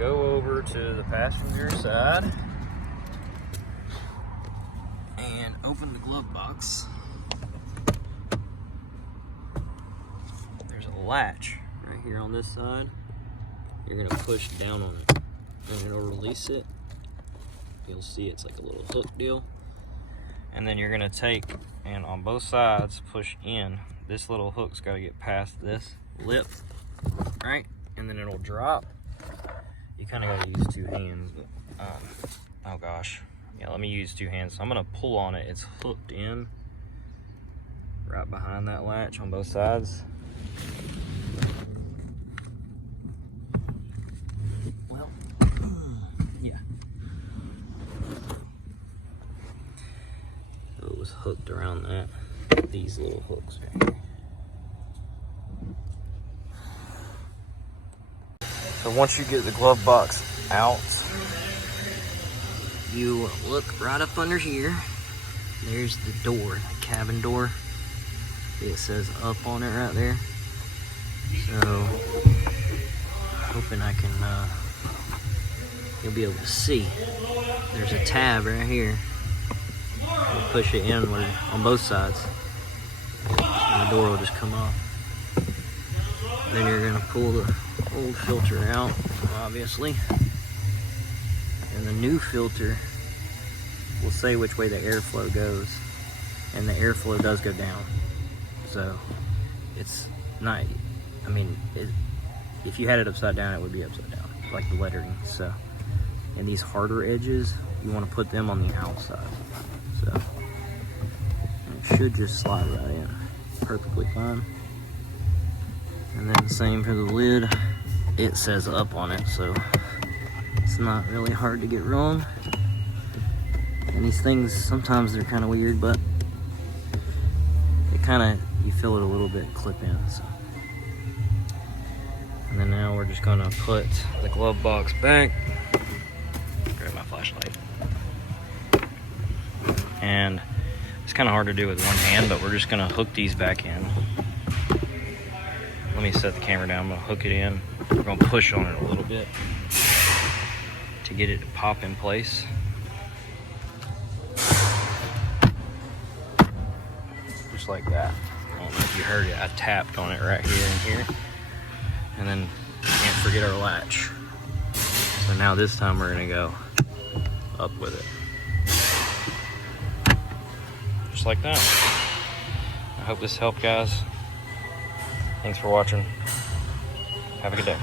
go over to the passenger side and open the glove box. There's a latch right here on this side. You're gonna push down on it and it'll release it. You'll see it's like a little hook deal. And then you're gonna take and on both sides push in. This little hook's gotta get past this lip, right? And then it'll drop. You kind of gotta use two hands, but, oh gosh. Yeah, let me use two hands. So I'm gonna pull on it. It's hooked in right behind that latch on both sides. Well, yeah. So it was hooked around these little hooks right here. So once you get the glove box out, you look right up under here. There's the door, the cabin door. It says up on it right there. So, hoping I can, you'll be able to see. There's a tab right here. You push it inward on both sides, and the door will just come off. Then you're gonna pull the old filter out, obviously. And the new filter will say which way the airflow goes. And the airflow does go down. So it's not, I mean, if you had it upside down, it would be upside down, like the lettering. So, and these harder edges, you want to put them on the outside. So it should just slide right in perfectly fine. And then the same for the lid. It says up on it, so it's not really hard to get wrong. And these things, sometimes they're kind of weird, but it kind of, you feel it a little bit clip in. So. And then now we're just gonna put the glove box back. Grab my flashlight. And it's kind of hard to do with one hand, but we're just gonna hook these back in. Let me set the camera down. I'm gonna hook it in. We're gonna push on it a little bit to get it to pop in place. Just like that. I don't know if you heard it. I tapped on it right here and here. And then can't forget our latch. So now this time we're gonna go up with it. Just like that. I hope this helped, guys. Thanks for watching. Have a good day.